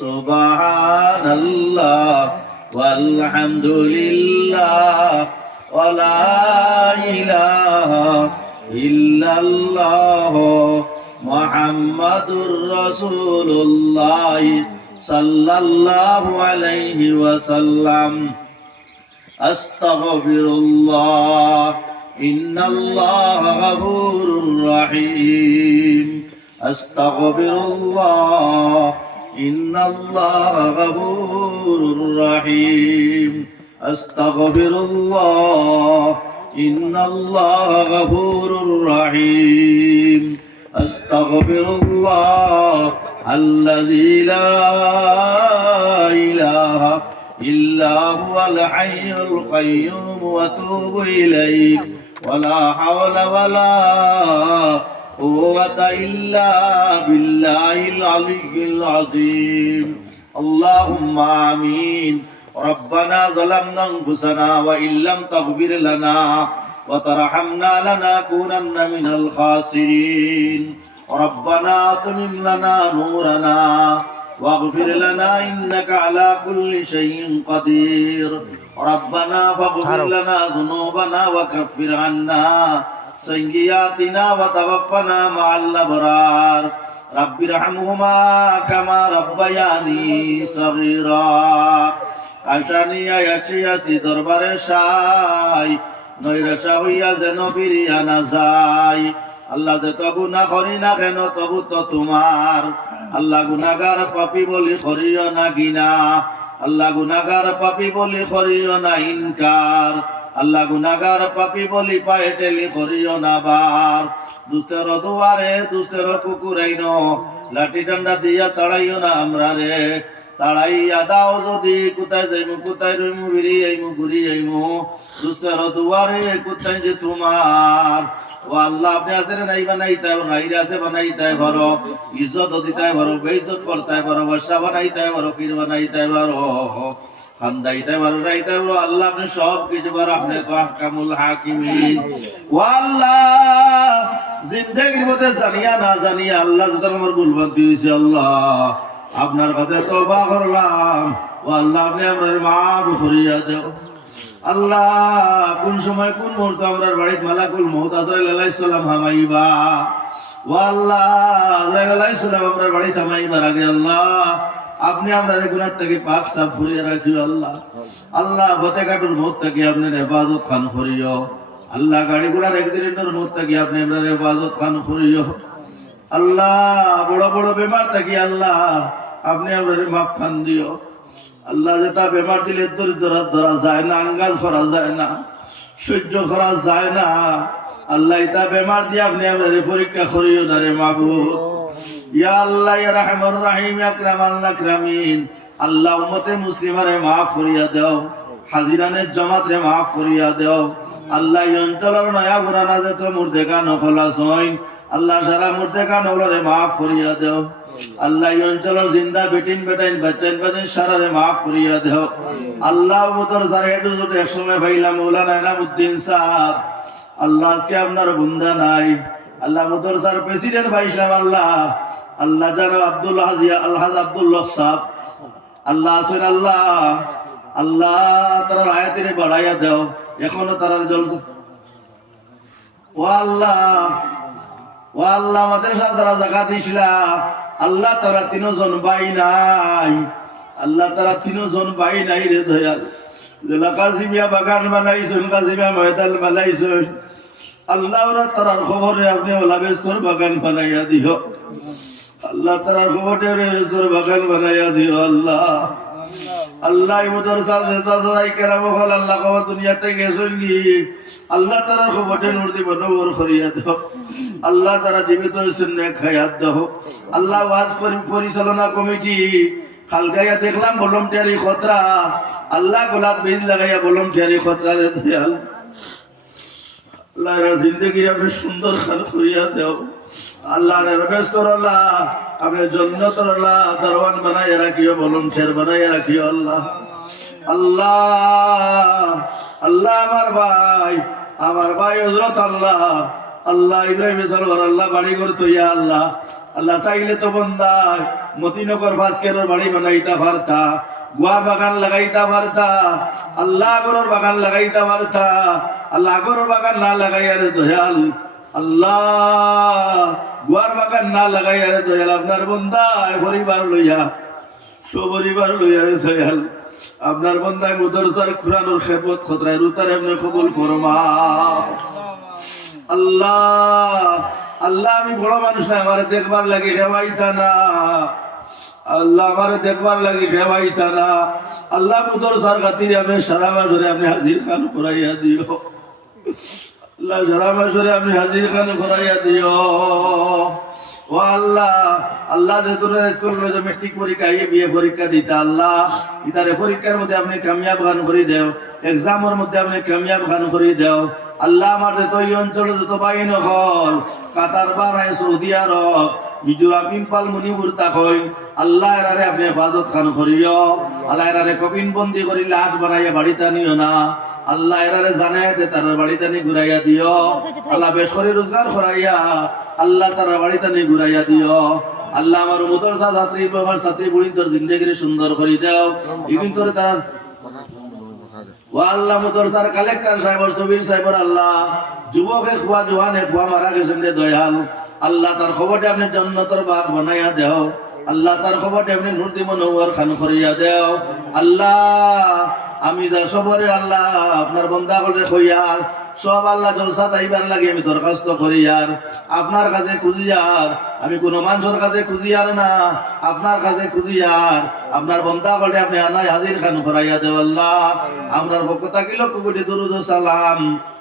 সুবহানাল্লাহ ওয়ালহামদুলিল্লাহ ওয়ালা ইলাহা ইল্লাল্লাহ মুহাম্মাদুর রাসূলুল্লাহ সাল্লাল্লাহু আলাইহি ওয়াসাল্লাম। আস্তাগফিরুল্লাহ ইন্নাল্লাহা গফুরুর রহিম। আস্তাগফিরুল্লাহ ইন্নাল্লাহা গফুরুর রহিম। আস্তাগফিরুল্লাহ ইন্নাল্লাহা গফুরুর রহিম। আস্তাগফিরুল্লাহ আল্লাযী লা ইলাহা ইল্লা হুয়াল হাইয়ুল কাইয়্যুম ওয়া আতুবু ইলাইহি ওয়া লা হাওলা ওয়া লা কুওয়াতা ইল্লা বিল্লাহিল আলিয়্যিল আযীম। আল্লাহুম্মা আমিন। ربنا ظلمنا أنفسنا وإن لم تغفر لنا وترحمنا لنكونن من الخاسرين. ربنا أتمم لنا نورنا واغفر لنا إنك على كل شيء قدير. ربنا فاغفر لنا ذنوبنا وكفر عنا سيئاتنا وتوفنا مع الأبرار. رب ارحمهما كما ربياني صغيرا. আশানিয়া আছি দরবারে সাই নৈরাশা হইয়া যেন ফিরিয়া না যাই। আল্লাহ যত গুনাহ করি না কেন তবু তো তোমার। আল্লাহ গুনাহগার পাপী বলি করিও না গিনা। আল্লাহ গুনাহগার পাপী বলি করিও না ইনকার। আল্লাহ গুনাহগার পাপী বলি পায়ে টেলি করিও না বার। দুস্তের দুয়ারে দুস্তের কুকুরাইন লাঠি ডান্ডা দিয়া তাড়াইও না আমরা রে। তাড়াইয়া দাও যদি কোথায় যাইমু কোথায় রইমু বিরি আইমু ঘুরি আইমু দুস্তের দুয়ারে কোথায় যে তোমার। ও আল্লাহ আপনি আছে নাই বানাইতে নাইরে আছে বানাইতে পারো। ইজ্জত দিতে পারো বেইজ্জত করতে পারো বর্ষা বানাইতে পারো কির বানাইতে পারো খান্দাইতে পারো রাইতে পারো। আল্লাহ আপনি সব কিছু পারো। আপনি তো আহকামুল হাকিমিন। ও আল্লাহ জিন্দেগির মধ্যে জানিয়া না জানিয়া আল্লাহ যত আমার ভুলভ্রান্তি হয়েছে আল্লাহ আপনার কাছে তওবা করলাম। ও আল্লাহ আপনি আমার মাফ করিয়া দাও। আল্লাহ কোন সময় কোন মুহূর্তে আমরা বাড়িতে মালাকুল মউত আজরাইল আলাইহিস সালাম হামাইবা। ও আল্লাহ আজরাইল আলাইহিস সালাম আমরা বাড়িতে হামাইবার আগে আল্লাহ আপনি আমরা গুনাহ থেকে পাক সাফ করিয়া রাখিও আল্লাহ। আল্লাহ গতে কাটুর মউত থেকে আপনি হেফাজত খান করিও। আল্লাহ গাড়ি ঘোড়ার অ্যাক্সিডেন্টের মউত থেকে আপনি আমরা হেফাজত খান করিও। আল্লাহ বড় বড় বেমার থাকি আল্লাহ আপনি আমরা মাফ খান দিও। আল্লাহ যেটা বেমার দিলে দরিদ্র ধরা যায় না আঙ্গাজ করা যায় না সহ্য করা যায় না। আল্লাহ এটা বেমার দিয়ে আপনি আমাদের পরীক্ষা করিও না রে মাবুদ। ইয়া আল্লাহ ইয়া রাহমানুর রহিম ইয়া আকরামাল আকরামিন। আল্লাহ উম্মতে মুসলিমারে মাফ করিয়া দাও। হাজিরানের জামাতরে মাফ করিয়া দাও। আল্লাহ এই অঞ্চলের নয়া পুরানা যত মুর্দেকা নখলাস হইন আল্লাহ সারা মুর্দেকা নগরে মাফ করিয়া দাও। আল্লাহ এই অঞ্চলের জিন্দা বেটিন বেটাইন বাচ্চাইন বাচ্চাইন সারারে মাফ করিয়া দাও। আল্লাহ উম্মতের যারা একটু জোট একসময় ভাইলাম মৌলানা ইনামউদ্দিন সাহেব আল্লাহ আজকে আপনার বুন্দা নাই। আল্লাহ উম্মতের স্যার প্রেসিডেন্ট ভাইসলাম আল্লাহ আল্লাহ জানাব আব্দুল হাজিয়া আলহাজ আব্দুল্লাহ সাহেব আল্লাহ আসেন আল্লাহ আল্লাহ তারা আয়াতিরে বাড়াইয়া দাও। এখনো তারা জলসা ও আল্লাহ ও আল্লাহ আমাদের সাথে তারা জায়গা দিছিলা আল্লাহ তারা তিনজন ভাই নাই। আল্লাহ তারা তিনজন ভাই নাই রে দয়াল। জেলা কাজিমিয়া বাগান বানাইছেন কাজিমিয়া ময়দান বানাইছেন আল্লাহ ওরা তারার খবরে আপনি ওলা বেস্তর বাগান বানাইয়া দিও। আল্লাহ তারার খবরে বেস্তর বাগান বানাইয়া দিও আল্লাহ। আল্লাহ ইমুদর সাল নেতা সদাই কেরাম হল আল্লাহ কবা দুনিয়াতে গেছেন কি আল্লাহ তারা খবরে নূর দিব নবর করিয়া দাও। আল্লাহ তারা জীবিত হয়েছেন খায়াত দাও। আল্লাহ ওয়াজ পরিচালনা কমিটি খালগাইয়া দেখলাম বলম টিয়ারি খতরা আল্লাহ গোলাপ বীজ লাগাইয়া বলম টিয়ারি খতরা রে দয়াল। আল্লাহ জিন্দগি আপনি সুন্দর খাল করিয়া দাও। আল্লাহ ব্যস্ত আল্লাহ আমি জন্নতর আল্লাহ দরওয়ান বানাইয়া রাখিও বলম শের বানাইয়া রাখিও আল্লাহ। আল্লাহ আল্লাহ আমার ভাই হযরত আল্লাহ আল্লাহ ইব্রাহিম সালওয়ার আল্লাহ বাড়ি করতো ইয়া আল্লাহ আল্লাহ চাইলে তো বন্দায় মতিনগর ভাস্করের বাড়ি বানাইতা পারতা, গুয়া বাগান লাগাইতা পারতা, আল্লাহ গরর বাগান লাগাইতা পারতা, আল্লাহ গরর বাগান না লাগাইয়ারে দয়াল, আল্লাহ গুয়ার বাগান না লাগাইয়ারে দয়াল, আপনার বন্দায় পরিবার লইয়া সপরিবার লইয়া রে দয়াল, আপনার বন্দায় মুদরসার কুরআনের খেদমত খতরায় রুতার এমনি কবুল ফরমাও। আল্লাহ আল্লাহ আমি বড় মানুষ না, আমার দেখবার লাগে খেবাইতা না, আল্লাহ আমার দেখবার লাগে খেবাইতা না, আল্লাহ মুদরসার খাতিরে আমি সারা মাসরে আপনি হাজির খান করাইয়া দিও, আল্লাহ সারা মাসরে আপনি হাজির খান করাইয়া দিও। ও আল্লাহ আল্লাহ যে মেট্রিক পরীক্ষা বিয়ে পরীক্ষা দিতা, আল্লাহ ইতারে পরীক্ষার মধ্যে আপনি কামিয়াব খান করে দেও, এক্সামের মধ্যে আপনি কামিয়াব খান করে দেও। আল্লাহ আমার যে এই অঞ্চলে যত বাহিনী হল, কাতার, বাহরাইন, সৌদি আরব, মিজোরাম, ইম্পাল, মণিপুর তাকই, আল্লাহ এরারে আপনি হেফাজত খান করিও। আল্লাহ এরারে কপিন বন্দি করি লাশ বানাইয়া বাড়িতে নিও না, আল্লাহ এরারে জানাই দে তার বাড়িতে নি ঘুরাইয়া দিও। আল্লাহ বেশ করে রোজগার করাইয়া আল্লাহ তার বাড়িতে নি ঘুরাইয়া দিও। আল্লাহ আমার মুদরসা ছাত্রী বাবার ছাত্রী বুড়ি তোর জিন্দগিরি সুন্দর করে দাও। ইদিন তোর তার ও আল্লাহ মুদরসার কালেক্টর সাহেবর, সবির সাহেবর, আল্লাহ যুবকে খুয়া জোয়ানে খুয়া মারা গেছেন দে দয়াল, আল্লাহ তার খবরটা আপনি জান্নাতের বাগ বানাইয়া দেও। আল্লাহ তার খবরটা আপনি নূরতি মনোহর খান করিয়া দেও। আল্লাহ আমি যা সবরে আল্লাহ আপনার বন্দা করে কইয়ার সব আল্লাহ জলসা তাইবার লাগে আমি দরখাস্ত করিয়ার, আপনার কাছে খুঁজিয়ার, আমি কোনো মানুষের কাছে খুঁজিয়ার না, আপনার কাছে খুঁজিয়ার, আপনার বন্দা করে আপনি আনাই হাজির খান করাইয়া দেও। আল্লাহ আমরার পক্ষ থাকিল কোটি দুরুদ সালাম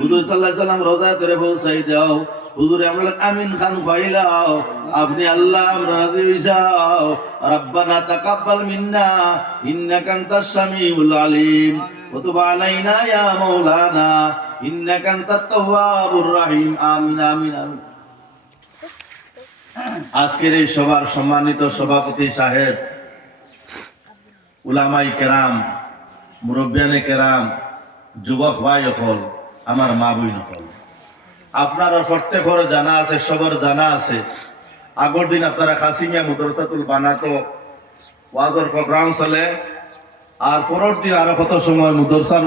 হুজুর সাল্লাল্লাহু আলাইহি সাল্লাম রোজা তেরে পৌঁছাই দাও। হুজুরে আমরা আমিন খান খাইলাও, আপনি আল্লাহ আমরা রাজি হইসাও। রব্বানা তাকাব্বাল মিন্না ইন্নাকা আনতাস সামিউল আলিম ওয়া তুব আলাইনা ইয়া মাওলানা ইন্নাকা আনতাত তাওয়াবুর রহিম। আমিন আমিন আমিন। আজকের এই সভার সম্মানিত সভাপতি সাহেব, উলামাই কেরাম, মুরব্বিয়ানে কেরাম, যুবক ভাই হল, আমার মা বই নকল, আপনারা প্রত্যেকের জানা আছে, সবার জানা আছে। আগর দিন আপনারা কাসিমিয়া মুদরসাতুল বানাতো ওয়াজর প্রোগ্রাম চলে, আর পরের দিন আরো কত সময় মুদরসার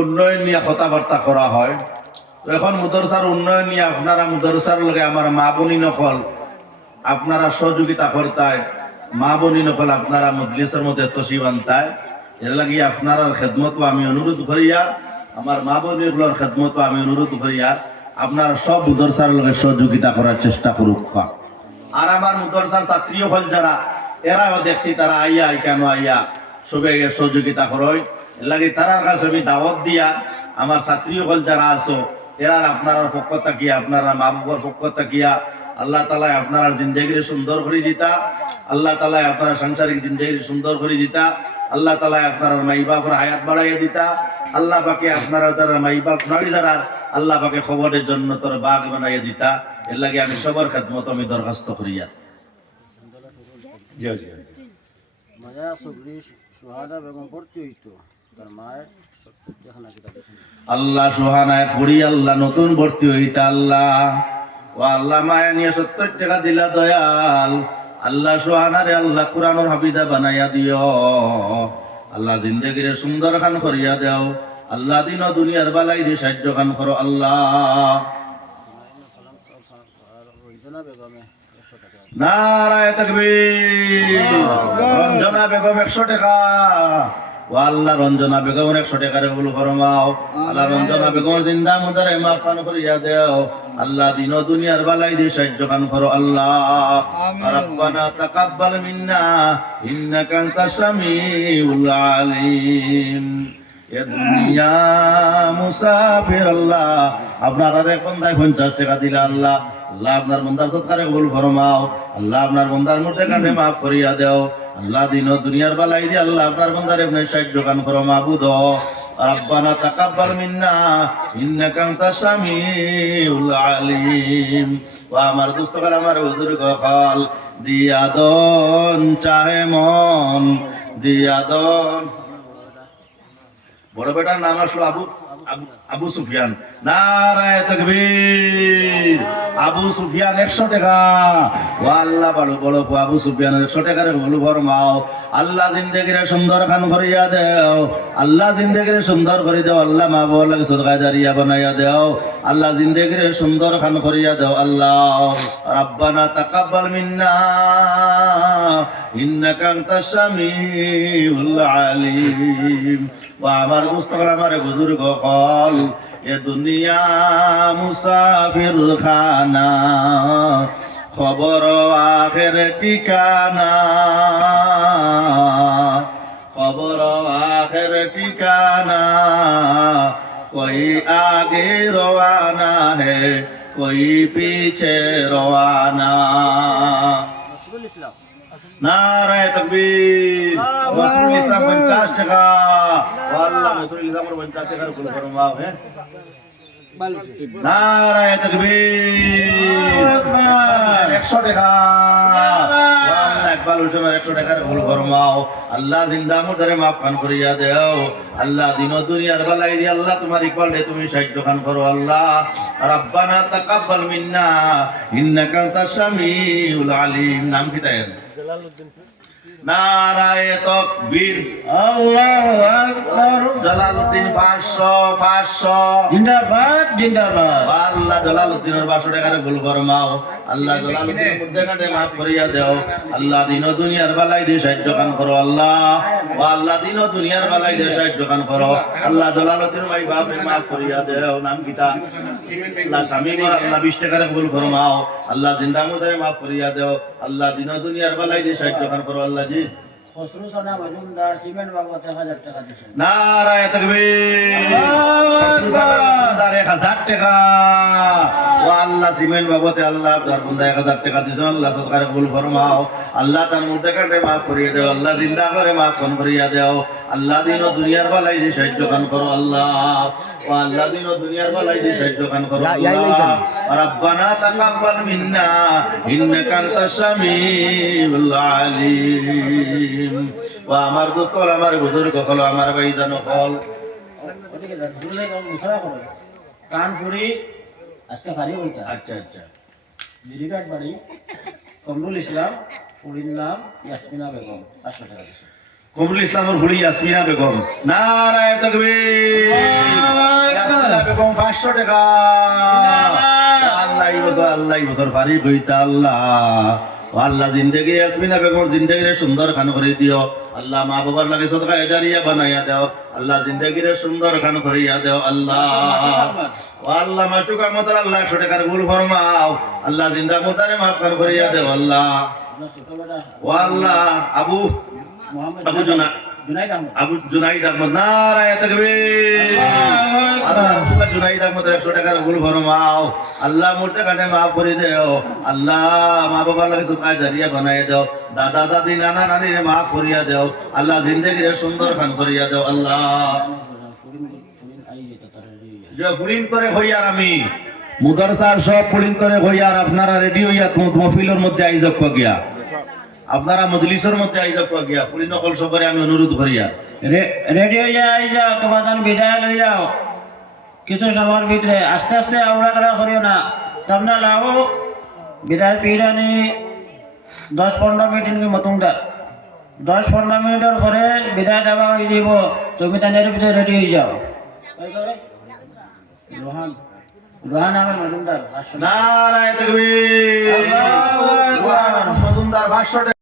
উন্নয়ন নিয়ে কথাবার্তা করা হয়। তো এখন মুদরসার উন্নয়ন নিয়ে আপনারা মুদরসার লগে আমার মা বনি নকল আপনারা সহযোগিতা করতায়, মা বনি নকল আপনারা মজলিসের মধ্যে তসিব আনতায়, এর লাগি আপনার খেদমত আমি অনুরোধ করিয়া, আমার মা বোনগুলোর খেদমত আমি অনুরোধ করিয়া আপনারা সব মুদরসার লগে সহযোগিতা করার চেষ্টা করুক। আর আমার মুদরসার ছাত্রী হল যারা, এরাও দেখছি তারা আইয়া কেন আইয়া সবে সহযোগিতা করই, এর লাগে তারার কাছে আমি দাওয়াত দিয়া আমার ছাত্রী হল যারা আছো, এরার আপনার পক্ষ থাকিয়া, আপনারা মা বাবার পক্ষ থাকিয়া আল্লাহ তালা আপনার জিন্দগিরি সুন্দর করে দিতা, আল্লাহ তালা আপনার সাংসারিক জিন্দগিরি সুন্দর করে দিতা, আল্লাহ তালা আপনার মাই বাবার হায়াত বাড়াইয়া দিতা, আল্লাহ পাকে আপনারা যারা মাই বাপ নারী যারা আল্লাহ পাকে খবরের জন্য তোর বাঘ বানাইয়া দিতা। এর লাগে আমি সবার খেদমত আমি দরখাস্ত করিয়া। আল্লাহ সোহানায় পড়ি, আল্লাহ নতুন ভর্তি হইতা, আল্লাহ ও আল্লাহ মায়া নিয়ে 70 টাকা দিলা দয়াল, আল্লাহ সোহানারে আল্লাহ কুরআনের হাফিজা বানাইয়া দিও, আল্লাহ জিন্দগিরে সুন্দর খান করিয়া দেও, আল্লাহ দিন দুনিয়ার বালাই দিয়ে সাহায্য খান করো। আল্লাহ নারায়ে তাকবীর। রঞ্জনা বেগম 100 টাকা, ও আল্লাহ রঞ্জনা বেগম 100 টাকা কবুল ফরমাও। আল্লাহ রঞ্জনা বেগম জিন্দা মুদারে মাফ খান করিয়া দেও, আল্লাহ দিন দুনিয়ার বালাই দিয়ে সাহায্য খান করো। আল্লাহ রব্বানা তাকাব্বাল মিন্না ইন্নাকা আনতাস সামিউল আলিম। এ দুনিয়া মুসাফির, আল্লাহ আপনার আরেক বন্দায় 50 টাকা দিলা, আল্লাহ আল্লাহ আপনার বন্দার সৎকারে কবুল ফরমাও, আল্লাহ আপনার বন্দার মধ্যে কানে মাফ করিয়া দেও, আল্লাহ দিন দুনিয়ার বালাই দিয়ে আল্লাহ আপনার বন্দারে আপনি সাহায্য গান করো মাবুদ। রব্বানা তাকাব্বাল মিন্না ইন্নাকা আনতাস সামিউল আলিম। ও আমার দুস্থকাল আমার বুজুর্গ হল, দিয়া দন চাহে মন, দিয়া দন বড় বেটার নাম আসলো আবু আবু আবু সুফিয়ান। নারায়ে তাকবীর। আবু সুফিয়ান 100 টাকা। ও আল্লাহ বলো বলো আবু সুফিয়ানের 100 টাকার বলো ফরমাও। আল্লাহ জিন্দেগিরে সুন্দর খান করিয়া দেও। আল্লাহ জিন্দেগিরে সুন্দর করে দেও। আল্লাহ মা বাবার লাগে সদকা জারিয়া বানাইয়া দেও। আল্লাহ জিন্দেগিরে সুন্দর খান করিয়া দেও। আল্লাহ রাব্বানা তাকাব্বাল মিন্না ইন্নাকা আনতাস সামিউল আলিম। ও আমার মুস্তাফা আমার বুজুর্গ কল এ দুনিয়া মুসাফির খানা খবর আখের ঠিকানা খবর আখের ঠিকানা कोई आगे रवाना है कोई पीछे रवाना। नाराये तकबीर। मसरूल इस्लाम 50 টাকা। আল্লাহ মসরুল ইসলামের 50 টাকার ফুল ফরমাও। হ্যাঁ নারায়ে তাকবীর। 100 টাকা। আল্লাহ ইকবাল হোসেনের 100 টাকার ফুল ফরমাও। আল্লাহ জিন্দা মুর্দারে মাফ খান করিয়া দেও। আল্লাহ দিন ও দুনিয়ার বালাই দি আল্লাহ তোমার ইকবাল রে তুমি সাহায্য খান করো। আল্লাহ রাব্বানা তাকাব্বাল মিন্না ইন্নাকা আনতাস সামিউল আলিম। নাম কি তাই? নারায়ে তাকবীর। আল্লাহু আকবার। জালালউদ্দিন 500 জিন্দাবাদ জিন্দাবাদ। আল্লাহ জালালউদ্দিনের 500 টাকার ভুল ফরমাও। আল্লাহ জালালউদ্দিনের মধ্যে কাটে মাফ করিয়া দেও। আল্লাহ দিন ও দুনিয়ার বালাই দিয়ে সাহায্য কান করো। আল্লাহ ও আল্লাহ দিন ও দুনিয়ার বালাই দিয়ে সাহায্য কান করো। আল্লাহ জালালউদ্দিনের ভাই বাপরে মাফ করিয়া দেও। নাম কিতা? আল্লাহ স্বামী বর আল্লাহ 20 টাকার ভুল ফরমাও। আল্লাহ জিন্দা মুর্দারে মাফ করিয়া দেও। আল্লাহ দিন ও দুনিয়ার বালাই দিয়ে সাহায্য কান করো। আল্লাহ জি খসরু সানা মজুমদার সিমেন্ট বাবদ 1000 টাকা দিয়েছেন। নারায়ে তাকবীর। 1000 টাকা। ও আল্লাহ সিমেন্ট বাবদে আল্লাহ আপনার বান্দা 1000 টাকা দিয়েছেন। আল্লাহ সদকার কবুল ফরমাও। আল্লাহ তার মধ্যে কাটে মাফ করিয়ে দেও। আল্লাহ জিন্দা করে মাফ করিয়া দেও। আল্লাহ দিন ও দুনিয়ার বালাই দিয়ে সাহায্য খান করো। আল্লাহ ও আল্লাহ দিন ও দুনিয়ার বালাই দিয়ে সাহায্য খান করো। আল্লাহ রাব্বানা তাকাব্বাল মিন্না ইন্নাকা আনতাস সামিউল আলিম। ও আমার দোস্ত আমার বুজুর্গ হলো আমার ভাই জানো হল ওদিকে দূরে মুসাফা করো কানপুরি আজকে ভারী হইতা। আচ্ছা আচ্ছা জিরিঘাট বাড়ি কমরুল ইসলাম পুরীর নাম ইয়াসমিনা বেগম 500 টাকা দিয়েছেন। কমরুল ইসলামের ভুলি ইয়াসমিনা বেগম। নারায়ে তাকবীর। ইয়াসমিনা বেগম 500 টাকা। আল্লাহ এই বছর ভারী হইতা। আল্লাহ ও আল্লাহ জিন্দেগি ইয়াসমিনা বেগমের জিন্দেগিরে সুন্দর খান করে দিও। আল্লাহ মা বাবার লাগে সদকা জারিয়া বানাইয়া দাও। আল্লাহ জিন্দেগিরে সুন্দর খান করিয়া দাও। আল্লাহ ও আল্লাহ মাচুকা মতার আল্লাহ 100 টাকার ভুল ফরমাও। আল্লাহ জিন্দা মুর্দারে মাফ খান করিয়া দাও। আল্লাহ আপনার ছোট বেটা ও আল্লাহ আবু মোহাম্মদ জুনাইদ আহমদ আবু জুনাইদ আহমদ। নারায়ে তাকবীর। আল্লাহ জুনাইদ আহমদ 100 টাকার ভুল ফরমাও। আল্লাহ মুর্দে কাটে মাফ করে দেও। আল্লাহ মা বাবার লাগে সদকা জারিয়া বানাইয়া দাও। দাদা দাদি নানা নানিরে মাফ করিয়া দেও। আল্লাহ জিন্দেগিরে সুন্দর খান করিয়া দেও। আল্লাহ যে ফুলিন করে হইয়ার আমি মুদারসার সব ফুলিন করে হইয়ার আপনারা রেডি হইয়া মহফিলের মধ্যে আইজক গিয়া আপনারা মজলিসের মধ্যে আইজক গিয়া ফুলিন নকল সফরে আমি অনুরোধ করিয়া রেডি হয়ে যাও তোমাদের বিদায় লই যাও কিছু সময়ের ভিতরে আস্তে আস্তে আওড়া করা করিও না। তোমরা লাও বিদায় পিরানি 10-15 মিনিট মতুংটা 10-15 মিনিটের পরে বিদায় দেওয়া হয়ে যাব। তুমি তাদের ভিতরে রেডি হয়ে যাও। রোহান রোহান আহমেদ মজুমদার। নারায়ে তাকবীর। রোহান আহমেদ মজুমদার 500 টাকা।